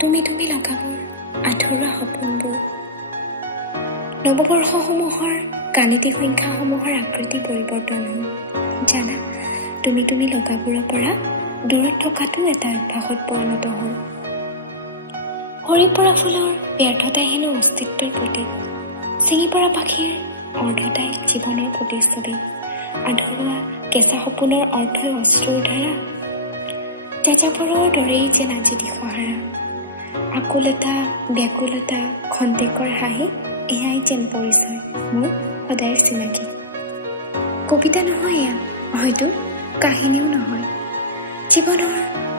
তুমি লগাবোৰ আধৰুৱা সপোনবোৰ নৱবৰ্ষসমূহৰ গাণিতিক সংখ্যাসমূহৰ আকৃতি পৰিৱৰ্তন হ'ল। জানা, তুমি লগাবোৰৰ পৰা দূৰত থকাটো এটা অভ্যাসত পৰিণত হ'ল। সৰি পৰা ফুলৰ ব্যৰ্থতাই হেনো অস্তিত্বৰ প্ৰতীক, ছিঙি পৰা পাখিৰ অৰ্ধতাই জীৱনৰ প্ৰতিচ্ছবি, আধৰুৱা কেঁচা সপোনৰ অৰ্থই অশ্ৰুৰ ধাৰা, যাযাবৰৰ দৰেই যেন আজি দিশহাৰা, আকুলতা ব্যাকুলতা খন্তেকৰ হাঁহি, এয়াই যেন পৰিচয় মোৰ সদায়ৰ চিনাকি। কবিতা নহয় এয়া, হয়তো কাহিনীও নহয়, জীৱনৰ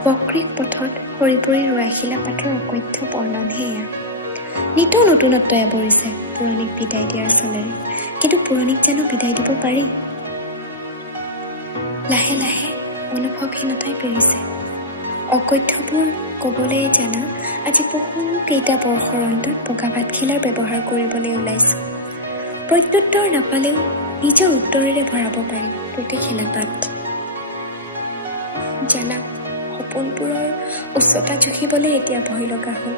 বক্ৰিক পথত সৰি পৰি ৰোৱা শিলাপাতৰ অকথ্য বৰ্ণনহে এয়া। নিতৌ নতুনত্বই আৱৰিছে পুৰণিক বিদায় দিয়াৰ চলেৰে, কিন্তু পুৰণিক জানো বিদায় দিব পাৰি? লাহে লাহে অনুভৱহীনতাই পেৰিছে। অকথ্যবোৰ ক'বলৈ জানা আজি বহু কেইটা বৰ্ষৰ অন্তত পকা পাতখিলাৰ ব্যৱহাৰ কৰিবলৈ ওলাইছোঁ। প্ৰত্যুত্তৰ নাপালেও নিজৰ উত্তৰেৰে ভৰাব পাৰি প্ৰতি শিলাপাত। জানা, সপোনবোৰৰ উচ্চতা জুখিবলৈ এতিয়া ভয় লগা হ'ল।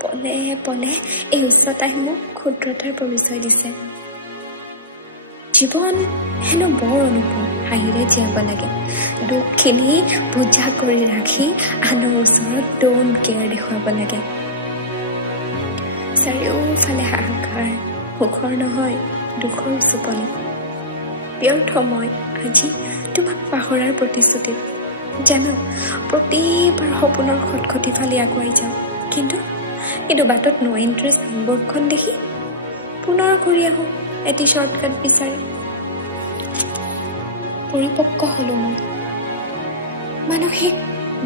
পলে পলে এই উচ্চতাই মোক ক্ষুদ্ৰতাৰ পৰিচয় দিছে। জীৱন হেনো বৰ অনুভৱ, হাঁহিৰে জীয়াব লাগে, দুখখিনি বোজা কৰি ৰাখি আনৰ ওচৰত ডোন্ট কেয়াৰ দেখুৱাব লাগে। চাৰিওফালে হাহাকাৰ, সুখৰ নহয় দুখৰ চুপনি। ব্যৰ্থ মই আজি তোমাক পাহৰাৰ প্ৰতিশ্ৰুতিত। জানো, প্ৰতিবাৰ সপোনৰ খটখটি ফালি আগুৱাই যাওঁ, কিন্তু বাটত ন' এণ্ট্ৰি চাইনবৰ্ডখন দেখি পুনৰ ঘূৰি আহোঁ এটি শ্বৰ্টকাট বিচাৰি। পৰিপক্ক হ'লোঁ মই, মানসিক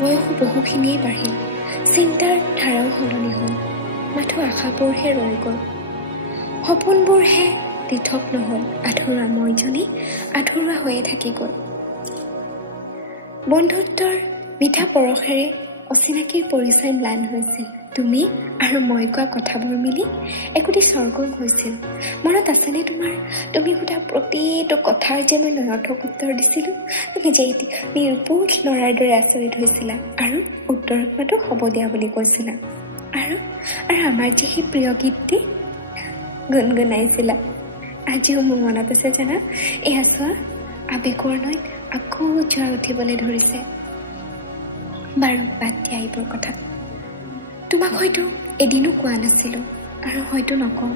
বয়সো বহুখিনিয়ে বাঢ়িল, চিন্তাৰ ধাৰাও সলনি হ'ল, মাথো আশাবোৰহে ৰৈ গ'ল, সপোনবোৰহে পৃথক নহ'ল, আধৰুৱা মইজনী আধৰুৱা হৈয়ে থাকি গ'ল। বন্ধুত্বৰ মিঠা পৰশেৰে অচিনাকিৰ পৰিচয় ম্লান হৈছিল। তুমি আৰু মই কোৱা কথাবোৰ মিলি একোটি স্বৰ্গ হৈছিল। মনত আছেনে তোমাৰ? তুমি সোধা প্ৰতিটো কথাৰ যে মই নৰ্থক উত্তৰ দিছিলোঁ, তুমি যে এটি নিৰ্বোধ ল'ৰাৰ দৰে আচৰিত হৈছিলা আৰু উত্তৰত মাতো হ'ব দিয়া বুলি কৈছিলা, আৰু আমাৰ যে সেই প্ৰিয় গীতটি গুণগুণাইছিলা। আজিও মোৰ মনত আছে জানা, এয়া চোৱা আবেগৰ নৈত আকৌ জোৱাৰ উঠিবলৈ ধৰিছে। বাৰু বাদ দিয়া এইবোৰ কথা। তোমাক হয়তো এদিনো কোৱা নাছিলোঁ আৰু হয়তো নকওঁ,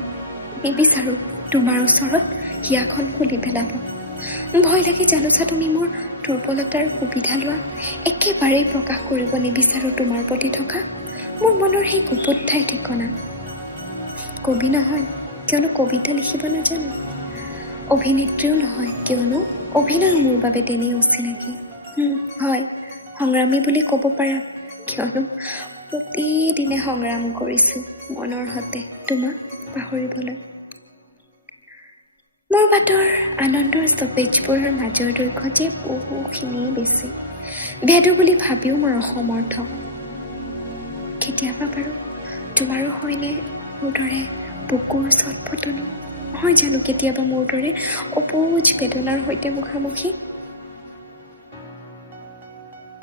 নিবিচাৰোঁ তোমাৰ ওচৰত হিয়াখন খুলি পেলাব। ভয় লাগি জানোচা তুমি মোৰ দুৰ্বলতাৰ সুবিধা লোৱা। একেবাৰেই প্ৰকাশ কৰিব নিবিচাৰোঁ তোমাৰ প্ৰতি থকা মোৰ মনৰ সেই গুপুত ঠাইৰ ঠিকনা। কবি নহয় কিয়নো কবিতা লিখিব নাজানো, অভিনেত্ৰীও নহয় কিয়নো অভিনয় মোৰ বাবে তেনেই অচিনাকি। হয়, সংগ্ৰামী বুলি ক'ব পাৰা, কিয়নো প্ৰতিদিনে সংগ্ৰাম কৰিছোঁ মনৰ সতে তোমাক পাহৰিবলৈ। মোৰ বাটৰ আনন্দৰ ষ্টপেজবোৰৰ মাজৰ দৈৰ্ঘ্য যে বহুখিনিয়ে বেছি, ভেদু বুলি ভাবিও মই অসমৰ্থ। কেতিয়াবা বাৰু তোমাৰো হয়নে মোৰ দৰে বুকুৰ চটফটনি? হয় জানো কেতিয়াবা মোৰ দৰে অবুজ বেদনাৰ সৈতে মুখামুখি?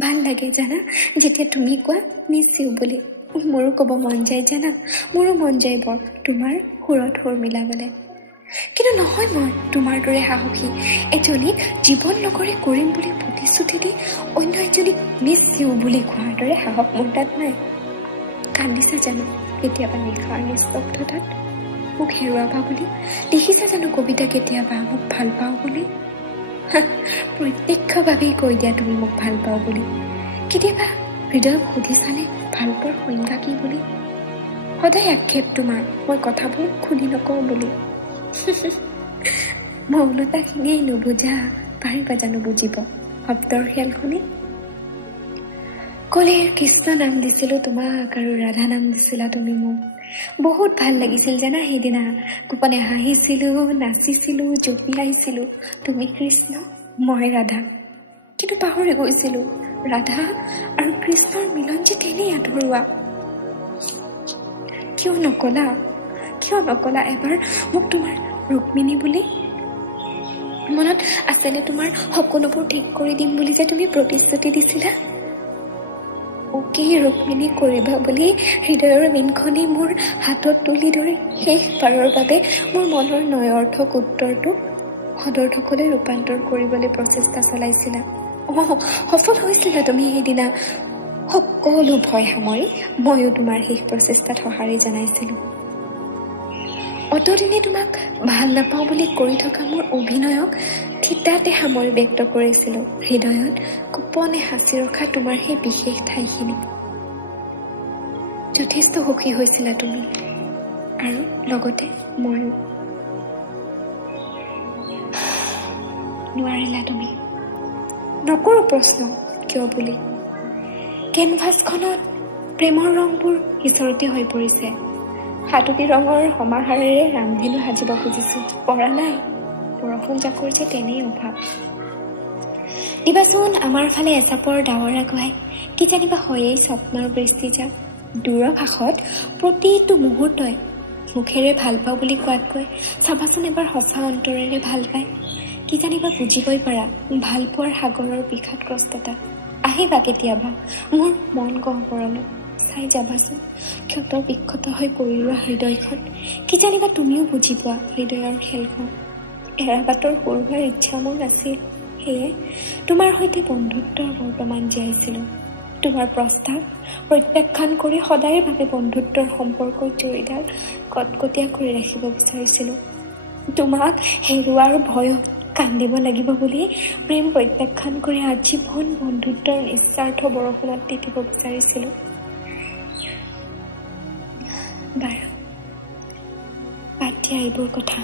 ভাল লাগে জানা যেতিয়া তুমি কোৱা মিছ ইউ বুলি। মোৰো ক'ব মন যায় জানা, মোৰো মন যায় বৰ তোমাৰ সুৰত সুৰ মিলাবলৈ। কিন্তু নহয় মই তোমাৰ দৰে সাহসী এজনীক জীৱন লগৰে কৰিম বুলি প্ৰতিশ্ৰুতি দি অন্য এজনীক মিছ ইউ বুলি কোৱাৰ দৰে সাহস মোৰ তাত নাই। কান্দিছা জানো কেতিয়াবা নিশাৰ নিস্তব্ধতাত মোক হেৰুৱাবা বুলি? দেখিছা জানো কবিতা কেতিয়াবা মোক ভাল পাওঁ বুলি? প্ৰত্যক্ষভাৱেই কৈ দিয়া তুমি মোক ভাল পাওঁ বুলি। কেতিয়াবা হৃদয়ক সুধিছানে ভাল পোৱাৰ সংজ্ঞা কি বুলি? সদায় আক্ষেপ তোমাৰ মই কথাবোৰ খুলি নকওঁ বুলি। মৌলতাখিনিয়ে নুবুজা, পাৰিবা জানো বুজিব শব্দৰ খেলখনি? কলিৰ কৃষ্ণ নাম দিছিলোঁ তোমাক আৰু ৰাধা নাম দিছিলা তুমি মোক। বহুত ভাল লাগিছিল জানা সেইদিনা, গোপনে হাঁহিছিলোঁ, নাচিছিলোঁ, জঁপিয়াইছিলোঁ, তুমি কৃষ্ণ মই ৰাধা। কিন্তু পাহৰি গৈছিলোঁ ৰাধা আৰু কৃষ্ণৰ মিলন যে তেনেই আধৰুৱা। কিয় নকলা এবাৰ মোক তোমাৰ ৰুক্মিণী বুলি? মনত আছেনে তোমাৰ সকলোবোৰ ঠিক কৰি দিম বুলি যে তুমি প্ৰতিশ্ৰুতি দিছিলা? অ'কে ৰুক্মিণী কৰিবা বুলি হৃদয়ৰ মীনখনি মোৰ হাতত তুলি ধৰি শেষবাৰৰ বাবে মোৰ মনৰ নয়ৰ্থক উত্তৰটো সদৰ্থকলৈ ৰূপান্তৰ কৰিবলৈ প্ৰচেষ্টা চলাইছিলা। সফল হৈছিলা তুমি সেইদিনা। সকলো ভয় সামৰি ময়ো তোমাৰ শেষ প্ৰচেষ্টাত সঁহাৰি জনাইছিলোঁ। অতদিনে তোমাক ভাল নাপাওঁ বুলি কৰি থকা মোৰ অভিনয়ক থিতাতে সামৰি ব্যক্ত কৰিছিলোঁ হৃদয়ত গোপনে সাঁচি ৰখা তোমাৰ সেই বিশেষ ঠাইখিনি। যথেষ্ট সুখী হৈছিলা তুমি আৰু লগতে ময়ো। নোৱাৰিলা তুমি। নকৰোঁ প্ৰশ্ন কিয় বুলি। কেনভাছখনত প্ৰেমৰ ৰংবোৰ সিঁচৰতি হৈ পৰিছে। হাতুটি ৰঙৰ সমাহাৰেৰে ৰামধেনু সাজিব খুজিছোঁ, পৰা নাই। বৰষুণ জাকৰ যে তেনেই অভাৱ। দিবাচোন আমাৰ ফালে এচাপৰ ডাৱৰ আগুৱাই, কি জানিবা হয়েই স্বপ্নৰ বৃষ্টিজাক। দূৰভাষত প্ৰতিটো মুহূৰ্তই মুখেৰে ভাল পাওঁ বুলি কোৱাতকৈ চাবাচোন এবাৰ সঁচা অন্তৰেৰে ভাল পায়। কি জানিবা বুজিবই পাৰা ভাল পোৱাৰ সাগৰৰ বিষাদগ্ৰস্ততা। আহিবা কেতিয়াবা মোৰ মন গহ্বৰলৈ, চাই যাবাচোন ক্ষত বিক্ষত হৈ পৰি ৰোৱা হৃদয়খন। কি জানিবা তুমিও বুজি পোৱা হৃদয়ৰ খেলখন। এৰাবাটৰ সৰুৱাৰ ইচ্ছা মোৰ নাছিল, সেয়ে তোমাৰ সৈতে বন্ধুত্বৰ বৰ্তমান জীয়াইছিলোঁ। তোমাৰ প্ৰস্তাৱ প্ৰত্যাখ্যান কৰি সদায়ৰ বাবে বন্ধুত্বৰ সম্পৰ্কৰ জৰিডাল কটকটীয়া কৰি ৰাখিব বিচাৰিছিলোঁ। তোমাক হেৰুৱাৰ ভয়ত কান্দিব লাগিব বুলি প্ৰেম প্ৰত্যাখ্যান কৰি আজীৱন বন্ধুত্বৰ নিস্বাৰ্থ বৰষুণত তিতিব বিচাৰিছিলোঁ। বাৰু বাদ দিয়া এইবোৰ কথা।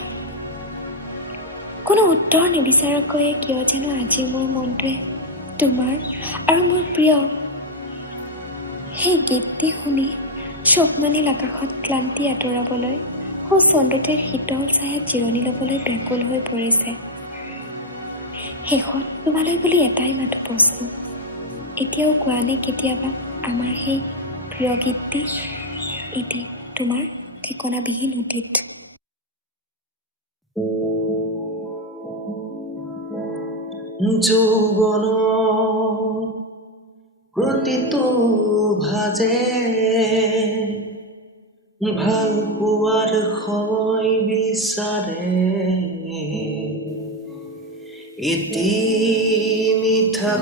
কোনো উত্তৰ নিবিচাৰকৈয়ে কিয় জানো আজি মোৰ মনটোৱে তোমাৰ আৰু মোৰ প্ৰিয় সেই গীতটি শুনি শোকমানিল আকাশত ক্লান্তি আঁতৰাবলৈ চন্দ্ৰটিৰ শীতল ছায়াত জিৰণি ল'বলৈ ব্যাকুল হৈ পৰিছে। শেষত তোমালৈ বুলি এটাই মাথো প্ৰশ্ন, এতিয়াও কোৱা নে কেতিয়াবা আমাৰ সেই প্ৰিয় গীতটি এটি তোমাৰ ঠিকনাবিহীন অতীত। যৌৱন প্ৰতিটো ভাজে ভাল পোৱাৰ সময় বিচাৰে। এটি মিঠা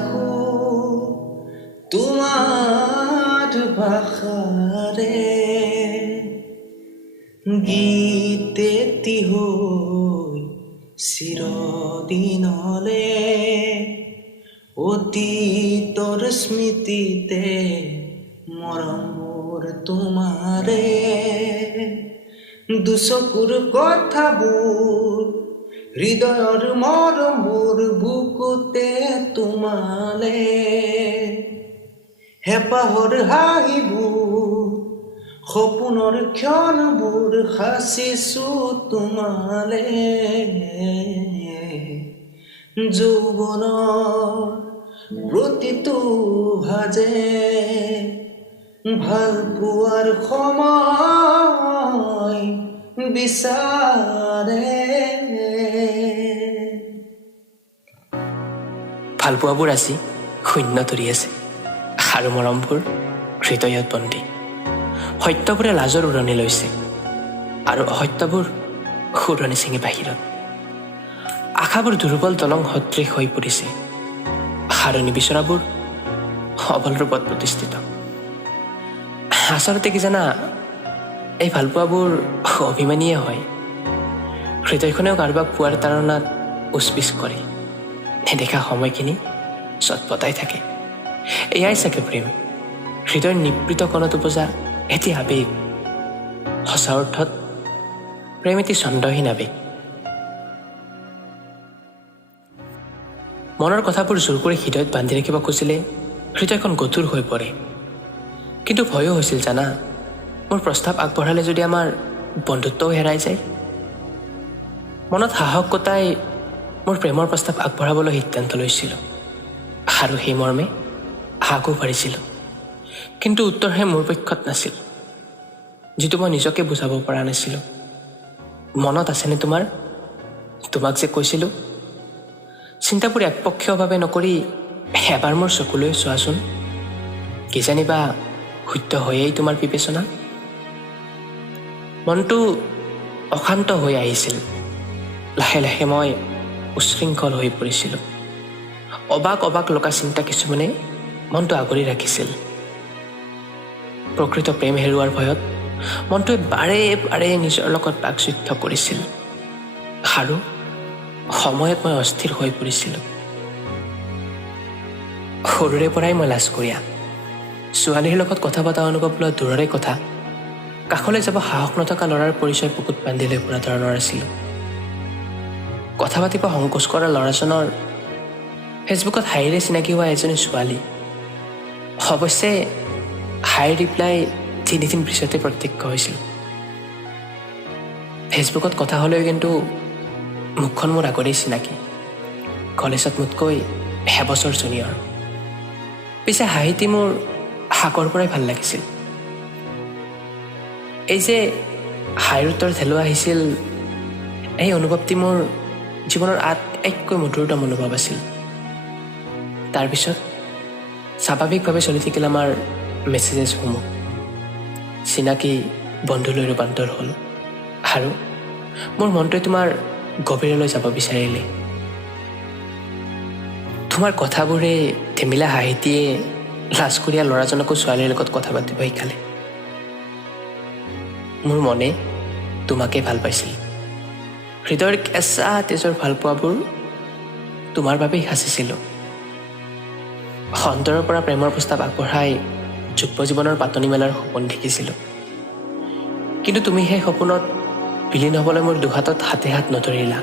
তোমাৰ ভাষাৰে গীত এটি হৈ চিৰদিনলে অতীতৰ স্মৃতিতে মৰমৰ তোমাৰে। দুচকুৰ কথাবোৰ হৃদয়ৰ মৰমবোৰ বুকুতে তোমালে। হেঁপাহৰ হাঁহিবোৰ সপোনৰ ক্ষণবোৰ সাঁচিছো তোমালে। যৌৱনৰ প্ৰতিটো ভাজে ভাল পোৱাৰ সময় বিচাৰে। ভালপোৱাবোৰ আজি শূন্য ধৰি আছে আৰু মৰমবোৰ হৃদয়ত বন্দী। সত্যবোৰে লাজৰ উৰণি লৈছে আৰু অসত্যবোৰ সুৰণি ছিঙি বাহিৰত। আশাবোৰ দুৰ্বল দলং সদৃশ হৈ পৰিছে আৰু নিবিচৰাবোৰ সবল ৰূপত প্ৰতিষ্ঠিত। আচলতে কি জানা, এই ভালপোৱাবোৰ অভিমানীয়ে হয়। হৃদয়খনেও কাৰোবাক পোৱাৰ তাৰণাত উচপিচ কৰে। নেদেখা সময়খিনি চটপটাই থাকে। এয়াই চাগে প্ৰেম, হৃদয়ৰ নিবৃত কণত উপজা এটি আৱেগ। সঁচা অৰ্থত প্ৰেম এটি ছন্দহীন আৱেগ। মনৰ কথাবোৰ জোৰ কৰি হৃদয়ত বান্ধি ৰাখিব খুজিলে হৃদয়খন গধুৰ হৈ পৰে। কিন্তু ভয়ো হৈছিল জানা, মোৰ প্ৰস্তাৱ আগবঢ়ালে যদি আমাৰ বন্ধুত্বও হেৰাই যায়। মনত সাহস গোটাই মোৰ প্ৰেমৰ প্ৰস্তাৱ আগবঢ়াবলৈ সিদ্ধান্ত লৈছিলোঁ আৰু সেই মৰ্মে আগো বাঢ়িছিলোঁ। কিন্তু উত্তৰহে মোৰ পক্ষত নাছিল, যিটো মই নিজকে বুজাব পৰা নাছিলোঁ। মনত আছেনে তোমাৰ? তোমাক যে কৈছিলোঁ, চিন্তাবোৰ একপক্ষীয়ভাৱে নকৰি এবাৰ মোৰ চকুলৈ চোৱাচোন। কিজানিবা সত্য হয়েই তোমাৰ বিবেচনা। মনটো অশান্ত হৈ আহিছিল। লাহে লাহে মই উশৃংখল হৈ পৰিছিলোঁ। অবাক অবাক লগা চিন্তা কিছুমানে মনটো আগুৰি ৰাখিছিল। প্ৰকৃত প্ৰেম হেৰুৱাৰ ভয়ত মনটোৱে বাৰে বাৰে নিজৰ লগত বাকযুদ্ধ কৰিছিল আৰু সময়ত মই অস্থিৰ হৈ পৰিছিলোঁ। সৰুৰে পৰাই মই লাজকুৰীয়া। ছোৱালীৰ লগত কথা পতা অনুভৱ লোৱা দূৰৰে কথা, কাষলৈ যাব সাহস নথকা ল'ৰাৰ পৰিচয় বুকুত বান্ধি লৈ পৰা ধৰণৰ আছিলোঁ। কথা পাতিব সংকোচ কৰা ল'ৰাজনৰ ফেচবুকত হাইৰে চিনাকি হোৱা এজনী ছোৱালী। অৱশ্যে হাইৰ ৰিপ্লাই 3 দিন পিছতে প্ৰত্যক্ষ হৈছিল। ফেচবুকত কথা হ'লেও কিন্তু মুখখন মোৰ আগতেই চিনাকি। কলেজত মোতকৈ 1 বছৰ জুনিয়ৰ। পিছে হাঁহিটি মোৰ আগৰ পৰাই ভাল লাগিছিল। এই যে হাইৰ উত্তৰ ঢেলুৱা আহিছিল, এই অনুভৱটি মোৰ জীৱনৰ আটাইতকৈ মধুৰতম অনুভৱ আছিল। তাৰপিছত স্বাভাৱিকভাৱে চলি থাকিল আমাৰ মেছেজেছসমূহ। চিনাকি বন্ধুলৈ ৰূপান্তৰ হ'ল আৰু মোৰ মনটোৱে তোমাৰ গভীৰলৈ যাব বিচাৰিলে। তোমাৰ কথাবোৰে ধেমিলা হাঁহিটিয়ে লাজকুৰীয়া ল'ৰাজনকো ছোৱালীৰ লগত কথা পাতিব শিকালে। মোৰ মনে তোমাকে ভাল পাইছিল। হৃদয়ৰ কেঁচা তেজৰ ভালপোৱাবোৰ তোমাৰ বাবেই সাঁচিছিলোঁ। অন্তৰৰ পৰা প্ৰেমৰ প্ৰস্তাৱ আগবঢ়াই যুৱ জীৱনৰ পাতনি মেলাৰ সপোন দেখিছিলোঁ। কিন্তু তুমি সেই সপোনত বিলীন হ'বলৈ মোৰ দুহাতত হাতে হাত নধৰিলা।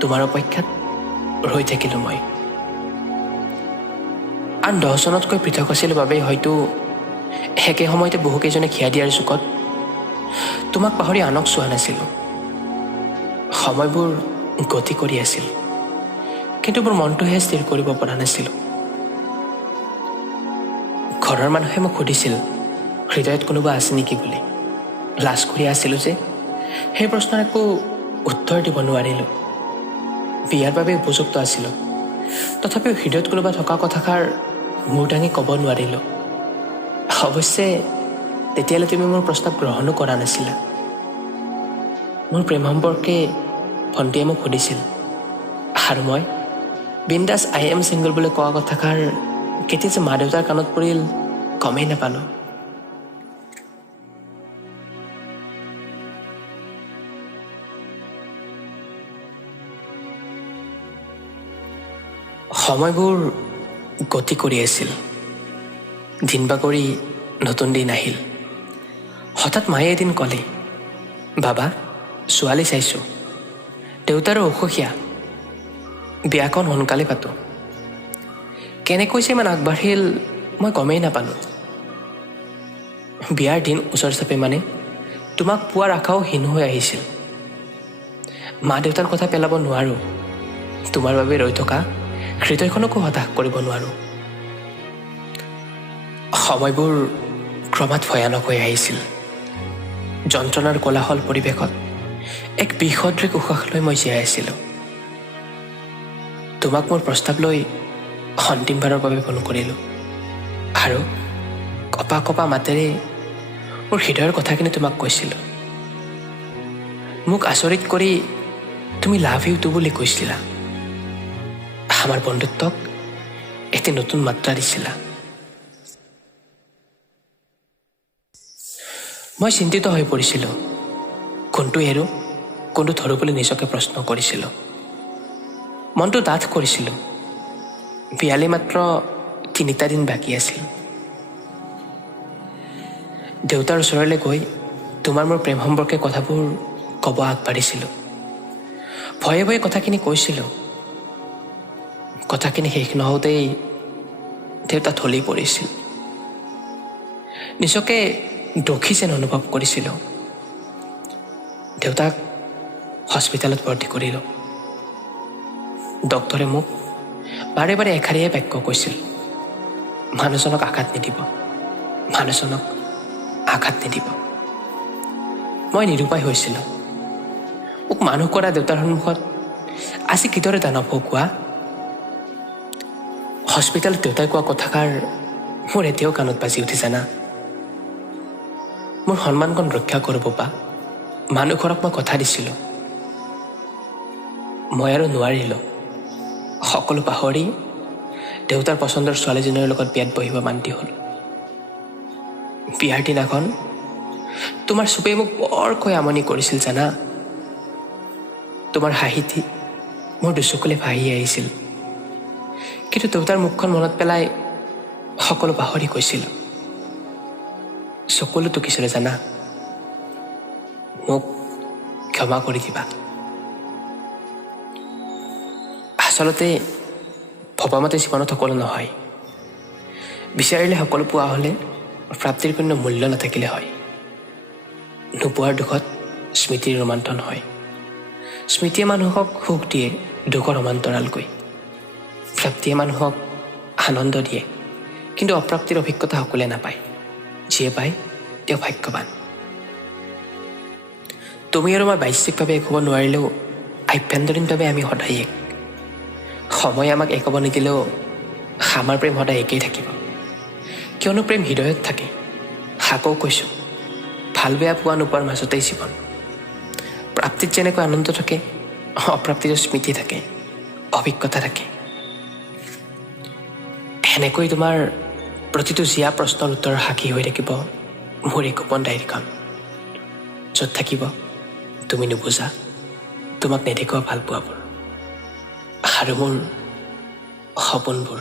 তোমাৰ অপেক্ষাত ৰৈ থাকিলোঁ মই। আন 10 জনতকৈ পৃথক আছিলোঁ বাবেই হয়তো একে সময়তে বহুকেইজনে খিয়া দিয়াৰ যুগত তোমাক পাহৰি আনক চোৱা নাছিলোঁ। সময়বোৰ গতি কৰি আছিল, কিন্তু মোৰ মনটোহে স্থিৰ কৰিব পৰা নাছিলোঁ। ঘৰৰ মানুহে মোক সুধিছিল হৃদয়ত কোনোবা আছে নেকি বুলি। লাজ কৰি আছিলোঁ যে সেই প্ৰশ্নৰ একো উত্তৰ দিব নোৱাৰিলোঁ। বিয়াৰ বাবে উপযুক্ত আছিলোঁ, তথাপিও হৃদয়ত কোনোবা থকা কথাষাৰ মূৰ দাঙি ক'ব নোৱাৰিলোঁ। অৱশ্যে তেতিয়ালৈ তুমি মোৰ প্ৰস্তাৱ গ্ৰহণো কৰা নাছিলা। মোৰ প্ৰেম সম্পৰ্কে ভণ্টিয়ে মোক সুধিছিল আৰু মই বিন্দাছ আই এম ছিংগল বুলি কোৱা কথাষাৰ কেতিয়া যে মা দেউতাৰ কাণত পৰিল গমেই নাপালোঁ। সময়বোৰ গতি কৰি আছিল। দিন বাগৰি নতুন দিন আহিল। হঠাৎ মায়ে এদিন ক'লে, বাবা ছোৱালী চাইছোঁ, দেউতাৰো অসুখীয়া, বিয়াখন সোনকালে পাতোঁ। কেনেকৈ যে ইমান আগবাঢ়িল মই গমেই নাপালোঁ। বিয়াৰ দিন ওচৰ চাপে মানে তোমাক পোৱাৰ আশাও হীন হৈ আহিছিল। মা দেউতাৰ কথা পেলাব নোৱাৰোঁ, তোমাৰ বাবে ৰৈ থকা হৃদয়খনকো হতাশ কৰিব নোৱাৰোঁ। সময়বোৰ ক্ৰমাৎ ভয়ানক হৈ আহিছিল। যন্ত্ৰণাৰ কোলাহল পৰিৱেশত এক বিষদৃক উশাহ লৈ মই জীয়াই আছিলোঁ। তোমাক মোৰ প্ৰস্তাৱ লৈ অন্তিমবাৰৰ বাবে ফোন কৰিলোঁ আৰু কপা কপা মাতেৰে মোৰ হৃদয়ৰ কথাখিনি তোমাক কৈছিলোঁ। মোক আচৰিত কৰি তুমি লাভ ইউ টু বুলি কৈছিলা। আমাৰ বন্ধুত্বক এটি নতুন মাত্ৰা দিছিলা। মই চিন্তিত হৈ পৰিছিলোঁ। কোনটো এৰো কোনটো ধৰোঁ বুলি নিজকে প্ৰশ্ন কৰিছিলোঁ। মনটো ডাঠ কৰিছিলোঁ। বিয়ালৈ মাত্ৰ 3টা দিন বাকী আছিল। দেউতাৰ ওচৰলৈ গৈ তোমাৰ মোৰ প্ৰেম সম্পৰ্কে কথাবোৰ ক'ব আগবাঢ়িছিলোঁ। ভয়ে ভয়ে কথাখিনি কৈছিলোঁ। কথাখিনি শেষ নহওঁতেই দেউতা ঢলি পৰিছিল। নিজকে দোষী যেন অনুভৱ কৰিছিলোঁ। দেউতাক হস্পিটেলত ভৰ্তি কৰিলোঁ। ডক্টৰে মোক বাৰে বাৰে এষাৰিয়ে বাক্য কৈছিল, মানুহজনক আঘাত নিদিব, মানুহজনক আঘাত নিদিব। মই নিৰুপায় হৈছিলোঁ। মোক মানুহ কৰা দেউতাৰ সন্মুখত আজি কিদৰে দানৱ হওঁ কোৱা? হস্পিটেলত দেউতাই কোৱা কথাষাৰ মোৰ এতিয়াও কাণত বাজি উঠি জানা। মোৰ সন্মানকণ ৰক্ষা কৰোঁ বোপা। মানুহ ঘৰক মই কথা দিছিলোঁ, মই আৰু নোৱাৰিলোঁ। সকলো পাহৰি দেউতাৰ পচন্দৰ ছোৱালীজনীৰ লগত বিয়াত বহিব মান্তি হ'ল। বিয়াৰ দিনাখন তোমাৰ চবেই মোক বৰকৈ আমনি কৰিছিল জানা। তোমাৰ হাঁহিটি মোৰ দুচকুলে ভাহি আহিছিল, কিন্তু দেউতাৰ মুখখন মনত পেলাই সকলো পাহৰি গৈছিলোঁ। চকুলো টুকিছিলে জানা। মোক ক্ষমা কৰি দিবা। আচলতে ভবামতে জীৱনত সকলো নহয়। বিচাৰিলে সকলো পোৱা হ'লে প্ৰাপ্তিৰ কোনো মূল্য নাথাকিলে হয়। নোপোৱাৰ দুখত স্মৃতিৰ ৰোমান্থন হয়। স্মৃতিয়ে মানুহক সুখ দিয়ে দুখৰ সমান্তৰালকৈ। প্ৰাপ্তিয়ে মানুহক আনন্দ দিয়ে, কিন্তু অপ্ৰাপ্তিৰ অভিজ্ঞতা সকলোৱে নাপায়। যিয়ে পায় তেওঁ ভাগ্যৱান। তুমি আৰু মই বাহ্যিকভাৱে এক হ'ব নোৱাৰিলেও আভ্যন্তৰীণভাৱে আমি সদায় এক। সময় আমাক এক হ'ব নিদিলেও আমাৰ প্ৰেম সদায় একেই থাকিব, কিয়নো প্ৰেম হৃদয়ত থাকে। আকৌ কৈছোঁ, ভাল বেয়া পোৱা নোপোৱাৰ মাজতেই জীৱন। প্ৰাপ্তিত যেনেকৈ আনন্দ থাকে, অপ্ৰাপ্তিতো স্মৃতি থাকে, অভিজ্ঞতা থাকে। সেনেকৈ তোমাৰ প্ৰতিটো জীয়া প্ৰশ্নৰ উত্তৰ সাক্ষী হৈ থাকিব মোৰ এই গোপন ডায়েৰীখন, য'ত থাকিব তুমি নুবুজা, তোমাক নেদেখুৱা ভাল পোৱাবোৰ আৰু মোৰ সপোনবোৰ।